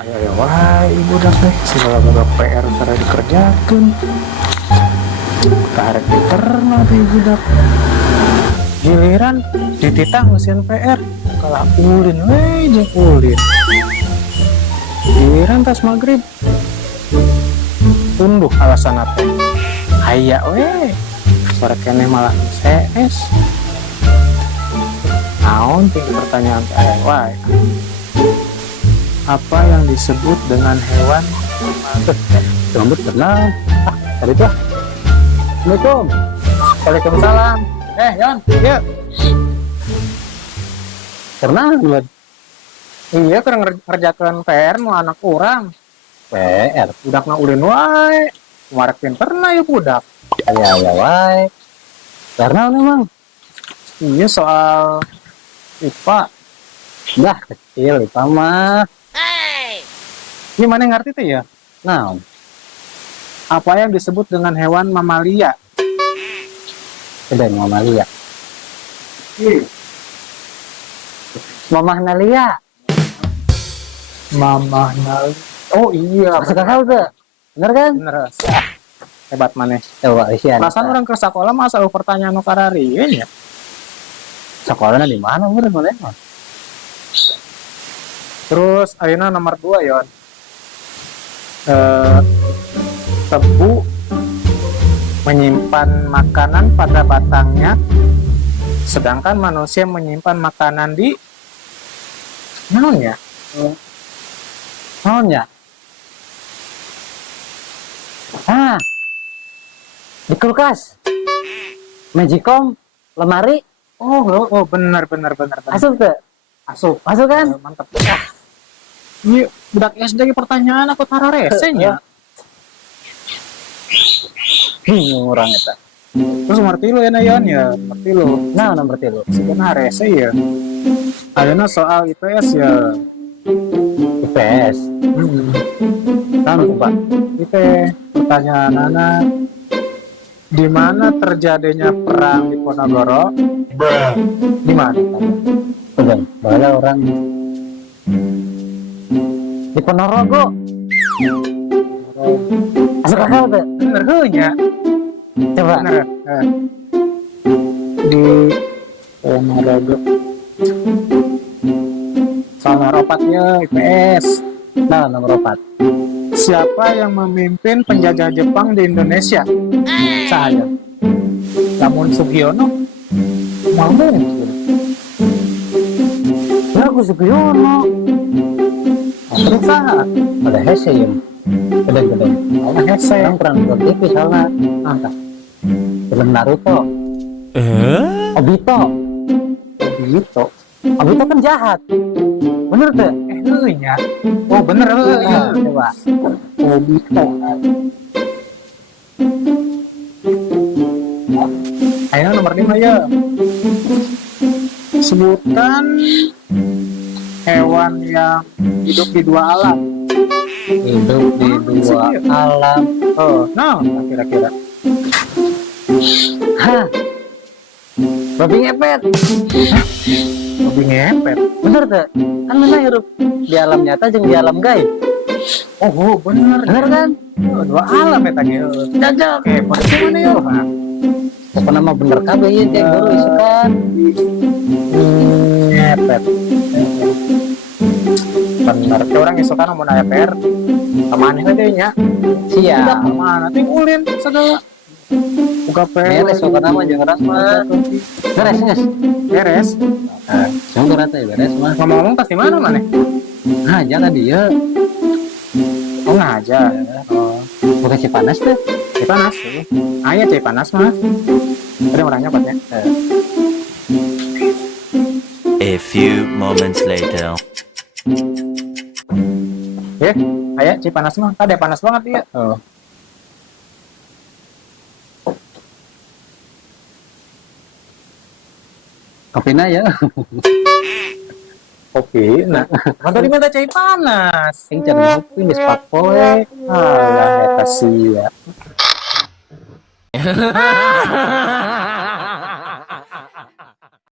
Ayo wah ibu dah teh segala baga PR cara dikerjakan tarik pernah teh ibu dah giliran dititang mesin PR kalah ulin jeung ulin giliran tas maghrib unduh alasan apa aya sore kene malah CS naon tinggi pertanyaan wae apa yang disebut dengan hewan rambut kenal tadi tuh Assalamualaikum. Waalaikumsalam. Yon, yuk. Pernah buat iya keur ngerjakeun PR nu anak urang. PR budakna ulin wae. Kumaha pernah ya budak. Aya wae. Karena memang iya soal IPA. Dah kecil IPA mah. Gimana ngerti tuh ya? Nah, apa yang disebut dengan hewan mamalia? Ada mamalia. Mamah Nalia. Mamah Nalia. Oh iya. Masuk akal tuh. Bener kan? Bener. Hebat maneh. Coba isian. Perasaan orang ke sekolah masa pertanyaan nu kararieun ya. Sekolahnya di mana bener maneh? Terus ayeuna nomor 2 Yon. Tebu menyimpan makanan pada batangnya, sedangkan manusia menyimpan makanan di naonnya? Di kulkas, magicom, lemari. Oh benar. Asup tuh? Asup kan? Mantap. Ini budak SD pertanyaan aku tara resenya. Bingung orang eta. Terus nomor 3 ya Nayon ya, nomor 3. Nah, nomor 3. Sebenarnya rese ya. Ayeuna soal IPS ya. IPS. Kan Pak. Itu pertanyaan anak. Di mana terjadinya perang di Ponorogo? Di mana? Betul. Bahaya orang di Ponorogo. Asal kakak tuh? Bener nya. Coba. Bener. Di Ponorogo. Soal nomor 4-nya IPS. Nah, nomor 4. Siapa yang memimpin penjajah Jepang di Indonesia? Saya. Lamun Sugiono. Mau ya aku Sugiono. Terus sah. Ada Hese ya. Gede-gede. Ada Hese. Yang pernah nonton TV soalnya. Film Naruto. Obito kan jahat. Bener tuh? Nya. Oh bener. Coba. Obito. Ayo nomor 5 ya. Sebutkan hewan yang hidup di 2 alam. Hidup di 2 alam. Nah, kira-kira. Babi ngepet. Babi ngepet. Bener tuh? Kan mana hidup di alam nyata jeung di alam gaib. Oh, bener. Bener kan? 2 alam ya tadi. Jajak. Oke, mana ya? Pokoknya mah bener kabeh ieu teh guru isukan. Ngepet. Bener, ke orang isukan mau nanya PR. Kemana aja nya? Siap. Udah kemana? Tingulin segala. Buka PR. Beres suka nama jeung ras mah. Beres, guys. Beres. Jangan berata ya beres mah. Ngomong-ngomong pasti mana maneh? Ngajar kan dia. Oh ngajar. Bukan Cipanas tuh. Cipanas sih. Aya Cipanas mah. Ada orangnya patnya. A few moments later. Aya Cipanas mah. Tadi panas banget ya. Kopinya ya. Kopi, nah, kan tadi minta cai panas. Yang cari kopi di spot poe. Alah, eta sia.